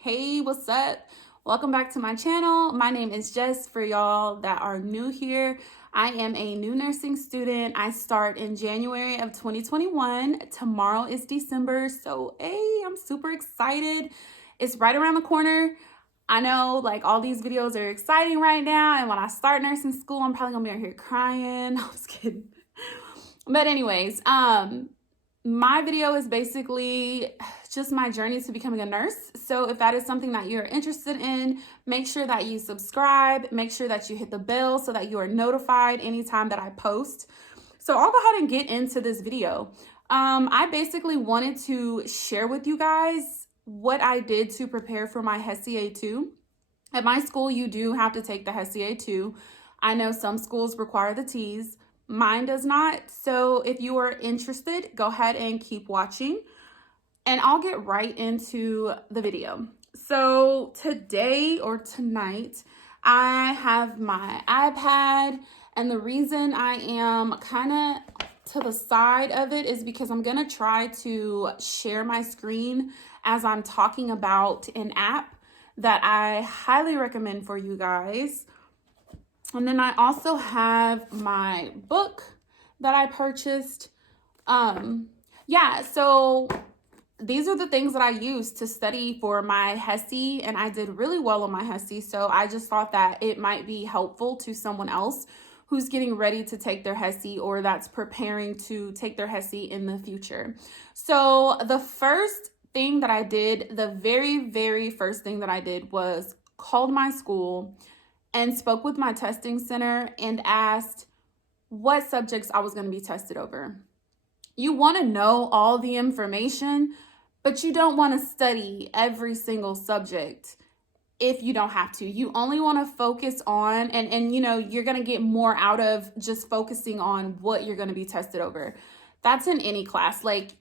Hey, what's up? Welcome back to my channel. My name is Jess. For y'all that are new here, I am a new nursing student. I start in January of 2021. Tomorrow is December, so hey, I'm super excited. It's right around the corner. I know like all these videos are exciting right now, and when I start nursing school, I'm probably gonna be out here crying. I'm just kidding. But anyways, my video is basically just my journey to becoming a nurse. So if that is something that you're interested in, make sure that you subscribe, make sure that you hit the bell so that you are notified anytime that I post. So I'll go ahead and get into this video. I basically wanted to share with you guys what I did to prepare for my HESI A2. At my school, you do have to take the HESI A2. I know some schools require the T's. Mine does not. So if you are interested, go ahead and keep watching and I'll get right into the video. So today or tonight, I have my iPad, and the reason I am kind of to the side of it is because I'm gonna try to share my screen as I'm talking about an app that I highly recommend for you guys. And then I also have my book that I purchased. So these are the things that I used to study for my HESI, and I did really well on my HESI. So I just thought that it might be helpful to someone else who's getting ready to take their HESI or that's preparing to take their HESI in the future. So the first thing that I did, the very first thing that I did was called my school and spoke with my testing center and asked what subjects I was going to be tested over. You want to know all the information, but you don't want to study every single subject if you don't have to. You only want to focus on, and you know, you're going to get more out of just focusing on what you're going to be tested over. That's in any class. Like,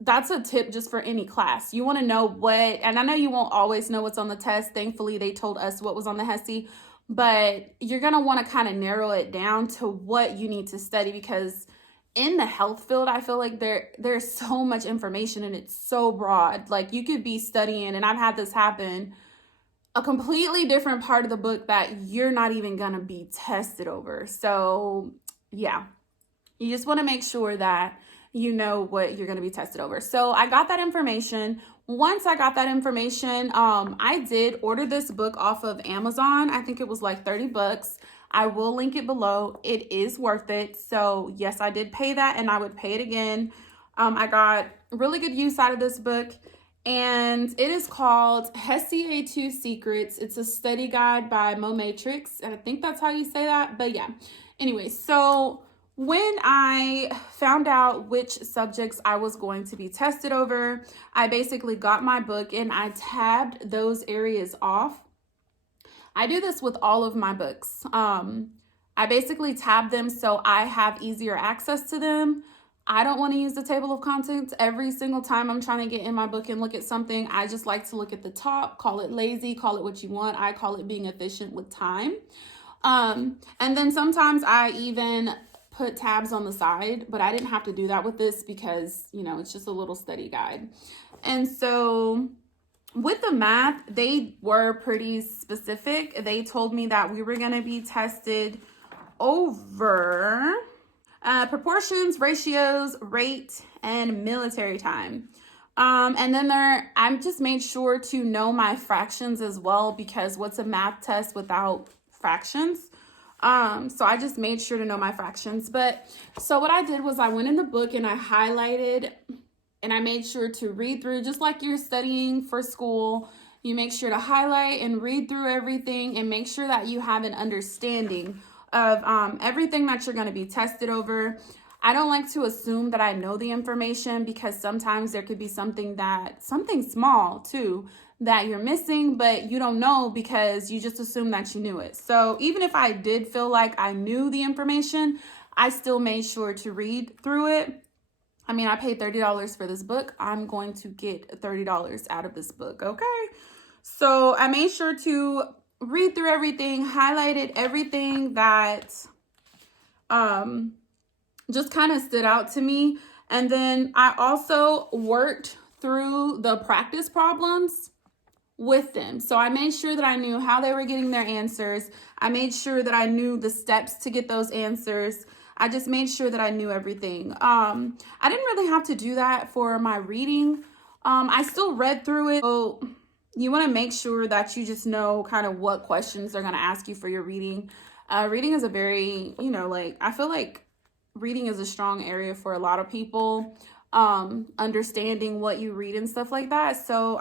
that's a tip just for any class. You want to know what, and I know you won't always know what's on the test. Thankfully, they told us what was on the HESI, but you're going to want to kind of narrow it down to what you need to study, because in the health field, I feel like there's so much information and it's so broad. Like, you could be studying, and I've had this happen, a completely different part of the book that you're not even going to be tested over. So yeah, you just want to make sure that you know what you're going to be tested over. So I got that information. Once I got that information, I did order this book off of Amazon. I think it was like 30 bucks. I will link it below. It is worth it. So yes, I did pay that, and I would pay it again. I got really good use out of this book, and it is called HESI A2 Secrets. It's a study guide by Mo Matrix, and I think that's how you say that. But yeah, anyway, so when I found out which subjects I was going to be tested over, I basically got my book and I tabbed those areas off. I do this with all of my books. I basically tab them so I have easier access to them. I don't want to use the table of contents every single time I'm trying to get in my book and look at something. I just like to look at the top. Call it lazy, call it what you want. I call it being efficient with time. And then sometimes I even put tabs on the side, but I didn't have to do that with this because, you know, it's just a little study guide. And so with the math, they were pretty specific. They told me that we were going to be tested over proportions, ratios, rate, and military time. And then I just made sure to know my fractions as well, because what's a math test without fractions? So I just made sure to know my fractions. But so what I did was I went in the book and I highlighted, and I made sure to read through, just like you're studying for school. You make sure to highlight and read through everything and make sure that you have an understanding of everything that you're going to be tested over. I don't like to assume that I know the information, because sometimes there could be something small too that you're missing, but you don't know because you just assume that you knew it. So even if I did feel like I knew the information, I still made sure to read through it. I mean, I paid $30 for this book. I'm going to get $30 out of this book, okay? So I made sure to read through everything, highlighted everything that just kind of stood out to me. And then I also worked through the practice problems. with them. So I made sure that I knew how they were getting their answers. I made sure that I knew the steps to get those answers. I just made sure that I knew everything. I didn't really have to do that for my reading. I still read through it. So you want to make sure that you just know kind of what questions they're going to ask you for your reading. Reading is a very, I feel like reading is a strong area for a lot of people, understanding what you read and stuff like that. So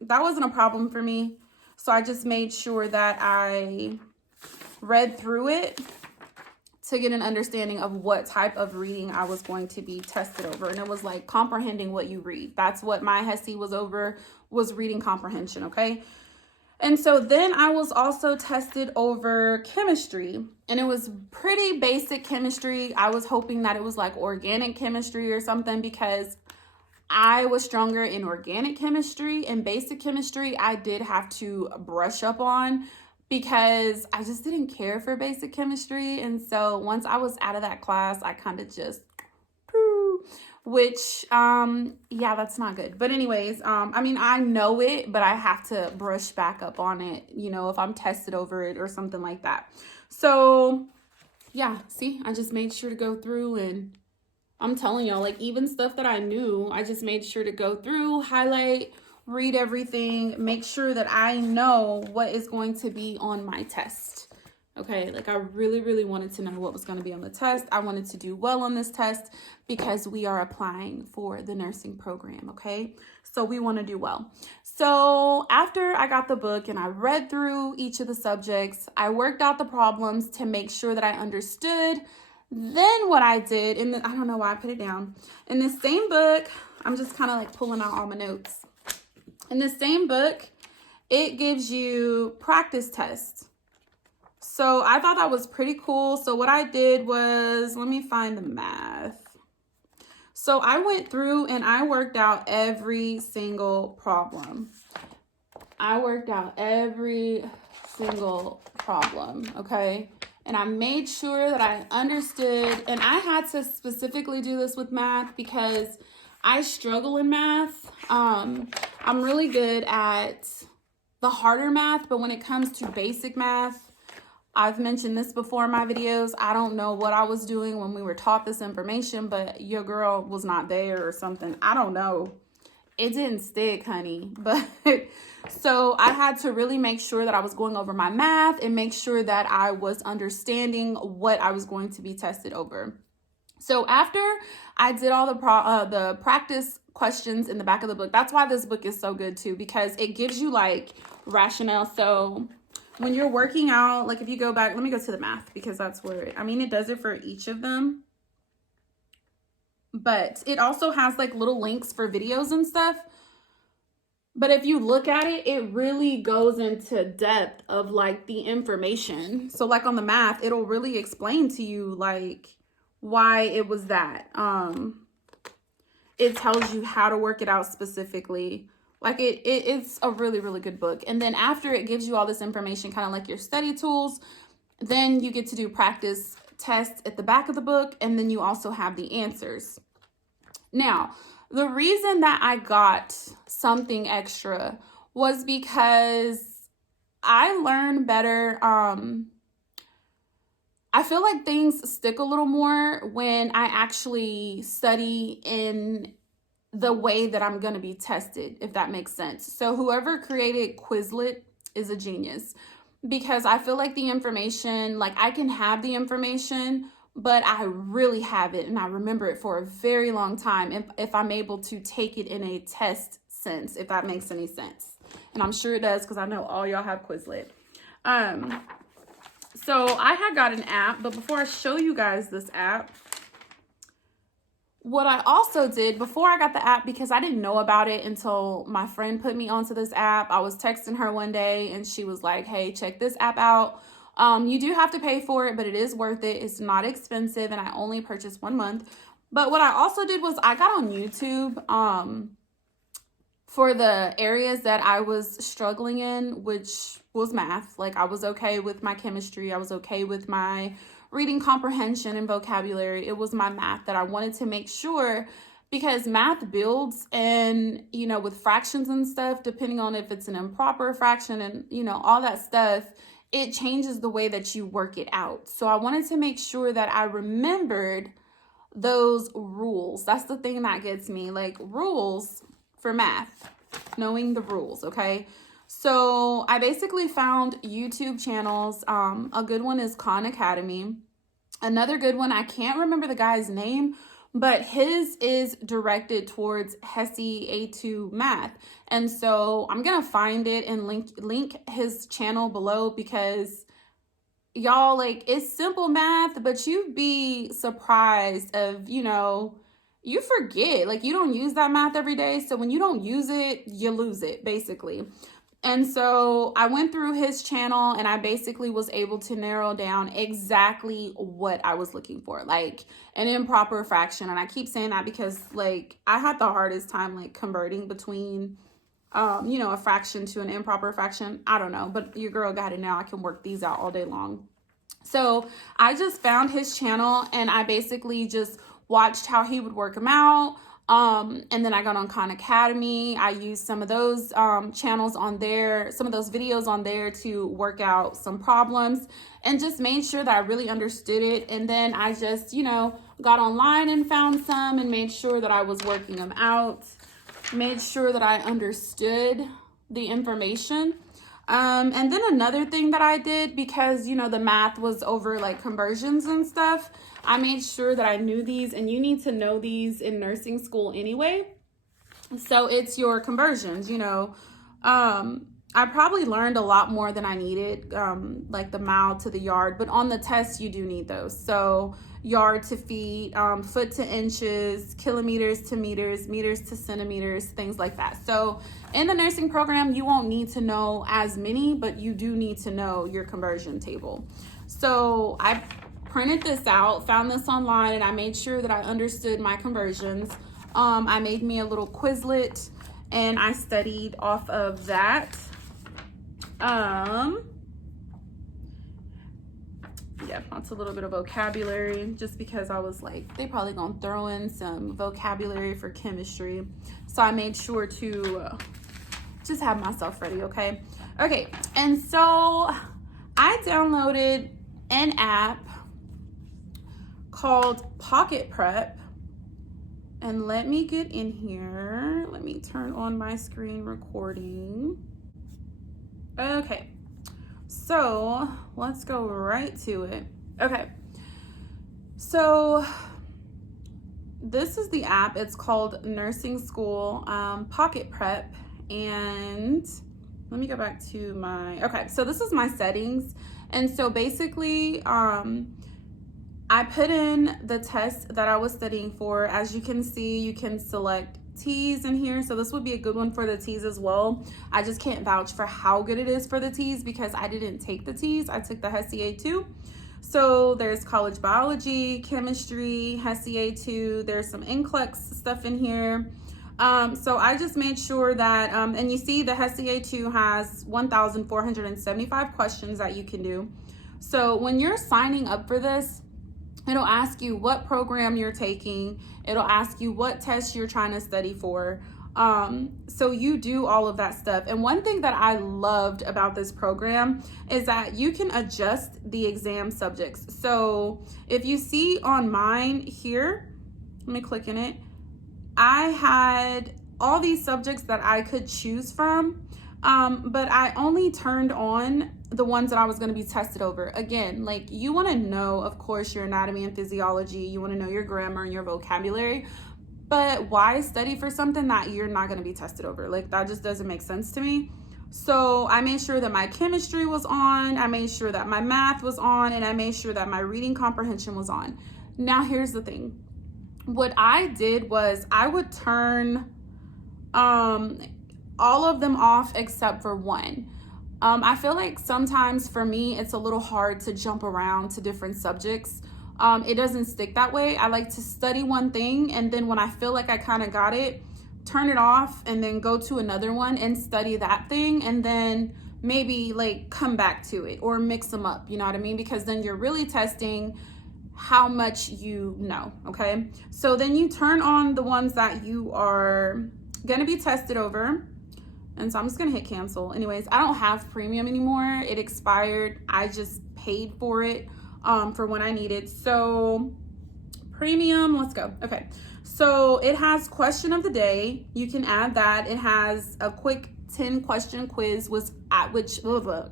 that wasn't a problem for me. So I just made sure that I read through it to get an understanding of what type of reading I was going to be tested over. And it was like comprehending what you read. That's what my HESI was over, was reading comprehension, okay? And so then I was also tested over chemistry, and it was pretty basic chemistry. I was hoping that it was like organic chemistry or something, because I was stronger in organic chemistry, and basic chemistry I did have to brush up on because I just didn't care for basic chemistry. And so once I was out of that class, I kind of just, which, yeah, that's not good. But anyways, I mean, I know it, but I have to brush back up on it, if I'm tested over it or something like that. So yeah, see, I just made sure to go through, and I'm telling y'all, like, even stuff that I knew, I just made sure to go through, highlight, read everything, make sure that I know what is going to be on my test. Okay, like I really, really wanted to know what was going to be on the test. I wanted to do well on this test because we are applying for the nursing program, okay? So we want to do well. So after I got the book and I read through each of the subjects, I worked out the problems to make sure that I understood. Then what I did, I don't know why I put it down. In the same book, I'm just kind of like pulling out all my notes. In the same book, it gives you practice tests. So I thought that was pretty cool. So what I did was, let me find the math. So I went through and I worked out every single problem. Okay? And I made sure that I understood, and I had to specifically do this with math because I struggle in math. I'm really good at the harder math, but when it comes to basic math, I've mentioned this before in my videos. I don't know what I was doing when we were taught this information, but your girl was not there or something. I don't know. It didn't stick, honey. But so I had to really make sure that I was going over my math and make sure that I was understanding what I was going to be tested over. So after I did all the practice questions in the back of the book, that's why this book is so good too, because it gives you like rationale. So when you're working out, like if you go back, let me go to the math because that's where, it does it for each of them. But it also has like little links for videos and stuff. But if you look at it, it really goes into depth of like the information. So like on the math, it'll really explain to you like why it was that. It tells you how to work it out specifically. Like it's a really, really good book. And then after it gives you all this information, kind of like your study tools, then you get to do practice tests at the back of the book. And then you also have the answers. Now, the reason that I got something extra was because I learned better. I feel like things stick a little more when I actually study in the way that I'm going to be tested, if that makes sense. So whoever created Quizlet is a genius, because I feel like the information, like I can have the information, but I really have it and I remember it for a very long time if I'm able to take it in a test sense, if that makes any sense. And I'm sure it does because I know all y'all have Quizlet. So I had got an app, but before I show you guys this app, what I also did before I got the app, because I didn't know about it until my friend put me onto this app. I was texting her one day and she was like, hey, check this app out. You do have to pay for it, but it is worth it. It's not expensive, and I only purchased 1 month. But what I also did was I got on YouTube for the areas that I was struggling in, which was math. Like I was okay with my chemistry. I was okay with my reading comprehension and vocabulary. It was my math that I wanted to make sure, because math builds, and, you know, with fractions and stuff, depending on if it's an improper fraction and, you know, all that stuff, it changes the way that you work it out. So I wanted to make sure that I remembered those rules. That's the thing that gets me, like rules for math, knowing the rules, okay? So I basically found YouTube channels. A good one is Khan Academy. Another good one, I can't remember the guy's name, but his is directed towards HESI A2 math. And so I'm going to find it and link his channel below, because y'all, like, it's simple math, but you'd be surprised of, you know, you forget, like, you don't use that math every day. So when you don't use it, you lose it, basically. And so I went through his channel and I basically was able to narrow down exactly what I was looking for, like an improper fraction. And I keep saying that because, like, I had the hardest time, like, converting between you know, a fraction to an improper fraction. I don't know, but your girl got it now. I can work these out all day long. So I just found his channel and I basically just watched how he would work them out. And then I got on Khan Academy. I used some of those channels on there, some of those videos on there to work out some problems, and just made sure that I really understood it. And then I just, you know, got online and found some and made sure that I was working them out. Made sure that I understood the information. And then another thing that I did, because, you know, the math was over like conversions and stuff, I made sure that I knew these, and you need to know these in nursing school anyway. So it's your conversions, you know. I probably learned a lot more than I needed, like the mile to the yard, but on the test you do need those. So yard to feet, foot to inches, kilometers to meters, meters to centimeters, things like that. So in the nursing program, you won't need to know as many, but you do need to know your conversion table. So I printed this out, found this online, and I made sure that I understood my conversions. I made me a little Quizlet and I studied off of that. Yeah, that's a little bit of vocabulary, just because I was like, they probably gonna throw in some vocabulary for chemistry. So I made sure to just have myself ready, okay? Okay, and so I downloaded an app called Pocket Prep. And let me get in here. Let me turn on my screen recording. Okay, so let's go right to it. Okay, so this is the app. It's called Nursing School Pocket Prep. And let me go back to my, okay, so this is my settings. And so basically, I put in the test that I was studying for. As you can see, you can select T's in here. So this would be a good one for the T's as well. I just can't vouch for how good it is for the T's because I didn't take the T's. I took the HESI A2. So there's college biology, chemistry, HESI A2. There's some NCLEX stuff in here. So I just made sure that, and you see the HESI A2 has 1,475 questions that you can do. So when you're signing up for this, it'll ask you what program you're taking. It'll ask you what test you're trying to study for. So you do all of that stuff. And one thing that I loved about this program is that you can adjust the exam subjects. So if you see on mine here, let me click in it. I had all these subjects that I could choose from, but I only turned on the ones that I was going to be tested over. Again, like, you want to know, of course, your anatomy and physiology. You want to know your grammar and your vocabulary. But why study for something that you're not going to be tested over? Like, that just doesn't make sense to me. So I made sure that my chemistry was on. I made sure that my math was on. And I made sure that my reading comprehension was on. Now, here's the thing. What I did was I would turn all of them off except for one. I feel like sometimes for me, it's a little hard to jump around to different subjects. It doesn't stick that way. I like to study one thing, and then when I feel like I kind of got it, turn it off and then go to another one and study that thing, and then maybe like come back to it or mix them up, you know what I mean? Because then you're really testing how much you know, okay? So then you turn on the ones that you are gonna be tested over. And so I'm just gonna hit cancel. Anyways, I don't have premium anymore. It expired. I just paid for it for when I need it. So premium, let's go. Okay, so it has question of the day. You can add that. It has a quick 10 question quiz, which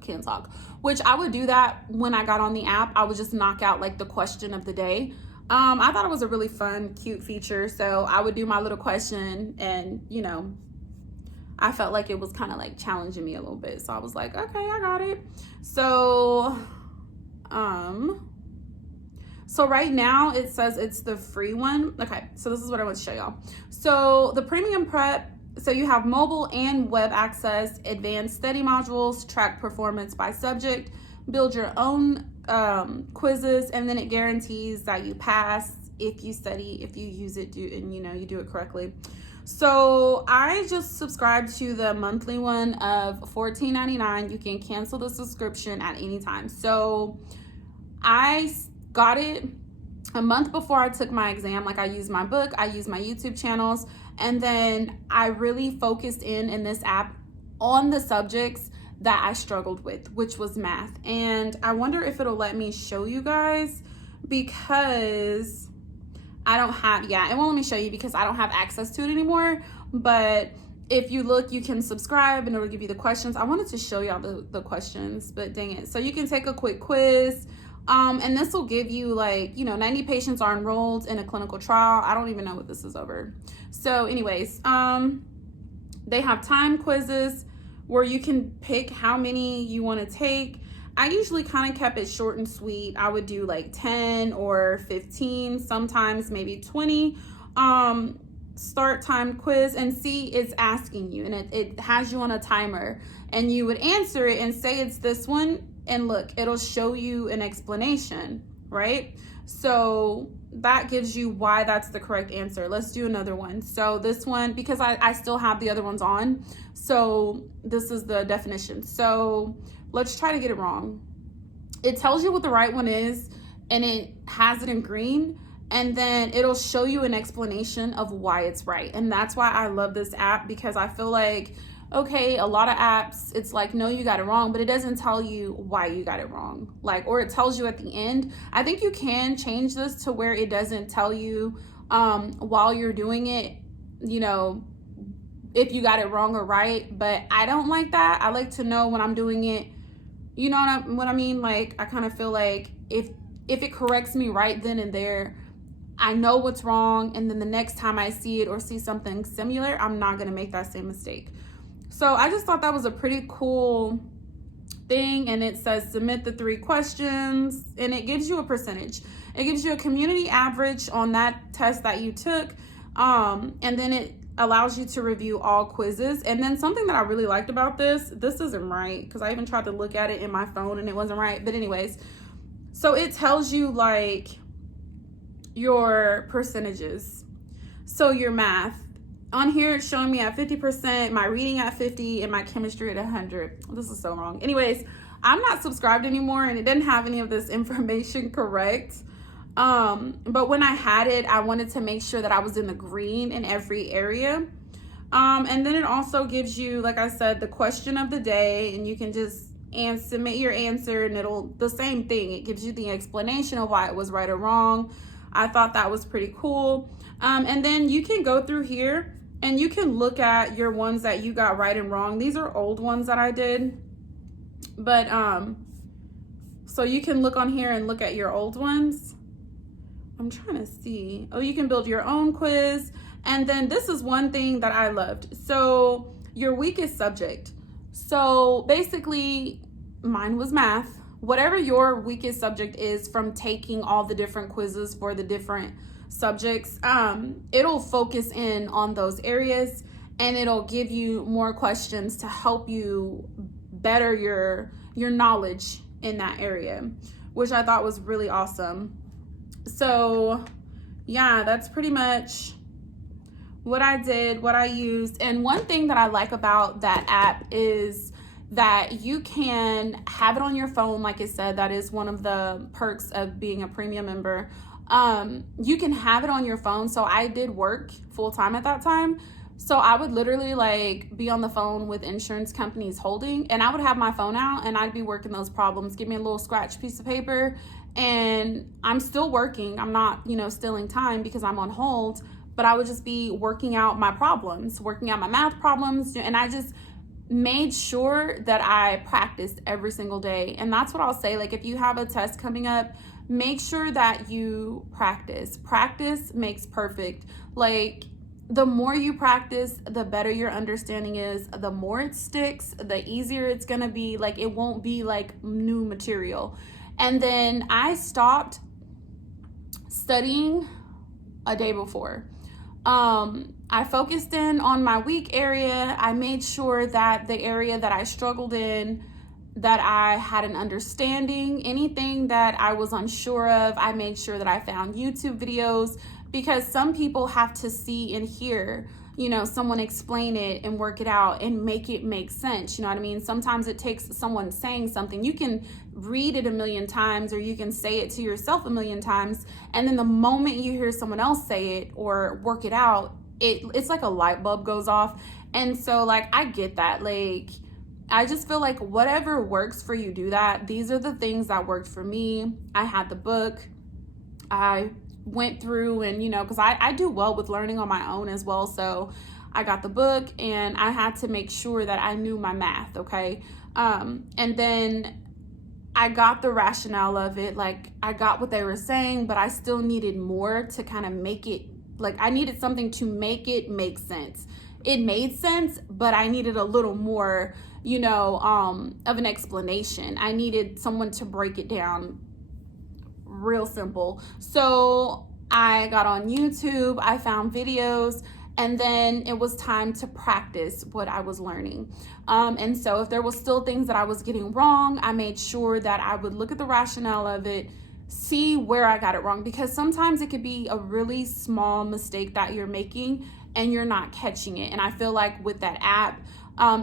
can't talk, which I would do that when I got on the app. I would just knock out like the question of the day. I thought it was a really fun, cute feature. So I would do my little question, and you know, I felt like it was kind of like challenging me a little bit. So I was like, okay, I got it. So so right now it says it's the free one. Okay, so this is what I want to show y'all. So the premium prep, so you have mobile and web access, advanced study modules, track performance by subject, build your own quizzes, and then it guarantees that you pass if you study, if you use it, and you know, you do it correctly. So I just subscribed to the monthly one of $14.99. You can cancel the subscription at any time. So I got it a month before I took my exam. Like, I used my book, I used my YouTube channels, and then I really focused in this app on the subjects that I struggled with, which was math. And I wonder if it'll let me show you guys, because I don't have, it won't let me show you because I don't have access to it anymore. But if you look, you can subscribe and it'll give you the questions. I wanted to show y'all the questions, but dang it. So you can take a quick quiz. And this will give you, like, you know, 90 patients are enrolled in a clinical trial. I don't even know what this is over. So anyways, they have time quizzes where you can pick how many you want to take. I usually kind of kept it short and sweet. I would do like 10 or 15, sometimes maybe 20. Start time quiz, and see, it's asking you, and it has you on a timer, and you would answer it and say it's this one. And look, it'll show you an explanation, right? So that gives you why that's the correct answer. Let's do another one. So this one, because I still have the other ones on, so this is the definition. So let's try to get it wrong. It tells you what the right one is, and it has it in green, and then it'll show you an explanation of why it's right. And that's why I love this app, because I feel like, okay, a lot of apps, it's like, no, you got it wrong, but it doesn't tell you why you got it wrong. Like, or it tells you at the end. I think you can change this to where it doesn't tell you while you're doing it, you know, if you got it wrong or right. But I don't like that. I like to know when I'm doing it, you know what I mean? Like, I kind of feel like if it corrects me right then and there, I know what's wrong, and then the next time I see it or see something similar, I'm not going to make that same mistake. So I just thought that was a pretty cool thing. And it says submit the 3 questions, and it gives you a percentage. It gives you a community average on that test that you took. And then it allows you to review all quizzes. And then something that I really liked about this isn't right, because I even tried to look at it in my phone and it wasn't right. But anyways, so it tells you like your percentages. So your math, on here it's showing me at 50%, my reading at 50, and my chemistry at 100. This is so wrong. Anyways, I'm not subscribed anymore, and it didn't have any of this information correct. But when I had it, I wanted to make sure that I was in the green in every area. And then it also gives you, like I said, the question of the day, and you can just submit your answer, and it'll, the same thing. It gives you the explanation of why it was right or wrong. I thought that was pretty cool. And then you can go through here and you can look at your ones that you got right and wrong. These are old ones that I did. But, so you can look on here and look at your old ones. I'm trying to see. Oh, you can build your own quiz. And then this is one thing that I loved. So your weakest subject. So basically mine was math. Whatever your weakest subject is from taking all the different quizzes for the different subjects, it'll focus in on those areas, and it'll give you more questions to help you better your knowledge in that area, which I thought was really awesome. So yeah, that's pretty much what I did, what I used. And one thing that I like about that app is that you can have it on your phone. Like I said, that is one of the perks of being a premium member. You can have it on your phone. So I did work full time at that time. So I would literally like be on the phone with insurance companies holding, and I would have my phone out and I'd be working those problems. Give me a little scratch piece of paper and I'm still working. I'm not, stealing time because I'm on hold, but I would just be working out my problems, working out my math problems. And I just made sure that I practiced every single day. And that's what I'll say. Like, if you have a test coming up, make sure that you practice. Practice makes perfect. Like, the more you practice, the better your understanding is, the more it sticks, the easier it's gonna be. Like, it won't be like new material. And then I stopped studying a day before. I focused in on my weak area. I made sure that the area that I struggled in, that I had an understanding. Anything that I was unsure of, I made sure that I found YouTube videos, because some people have to see and hear, someone explain it and work it out and make it make sense. You know what I mean? Sometimes it takes someone saying something. You can read it a million times, or you can say it to yourself a million times, and then the moment you hear someone else say it or work it out, it's like a light bulb goes off. And so, like, I get that. Like, I just feel like whatever works for you, do that. These are the things that worked for me. I had the book. I went through and, because I do well with learning on my own as well. So I got the book and I had to make sure that I knew my math. Okay. And then I got the rationale of it. Like, I got what they were saying, but I still needed more to kind of make it, like, I needed something to make it make sense. It made sense, but I needed a little more, of an explanation. I needed someone to break it down real simple. So I got on YouTube, I found videos, and then it was time to practice what I was learning. And so if there was still things that I was getting wrong, I made sure that I would look at the rationale of it, see where I got it wrong, because sometimes it could be a really small mistake that you're making and you're not catching it. And I feel like with that app,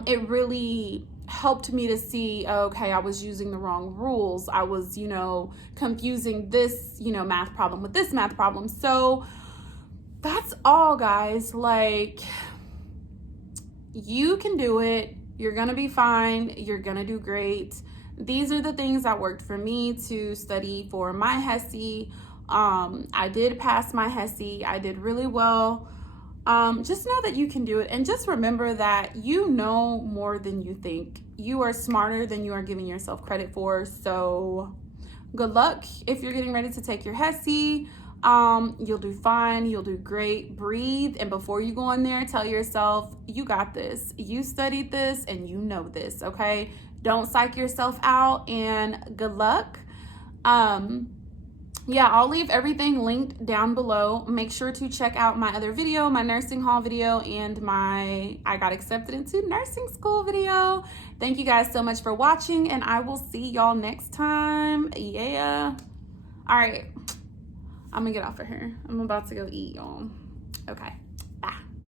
it really helped me to see, okay, I was using the wrong rules. I was, confusing this, math problem with this math problem. So that's all, guys. Like, you can do it. You're going to be fine. You're going to do great. These are the things that worked for me to study for my HESI. I did pass my HESI. I did really well. Just know that you can do it. And just remember that you know more than you think. You are smarter than you are giving yourself credit for. So good luck if you're getting ready to take your HESI. You'll do fine. You'll do great. Breathe. And before you go in there, tell yourself, you got this. You studied this and you know this. Okay. Don't psych yourself out, and good luck. Yeah, I'll leave everything linked down below. Make sure to check out my other video, my nursing hall video, and my I got accepted into nursing school video. Thank you guys so much for watching, and I will see y'all next time. Yeah. All right. I'm gonna get off of here. I'm about to go eat, y'all. Okay.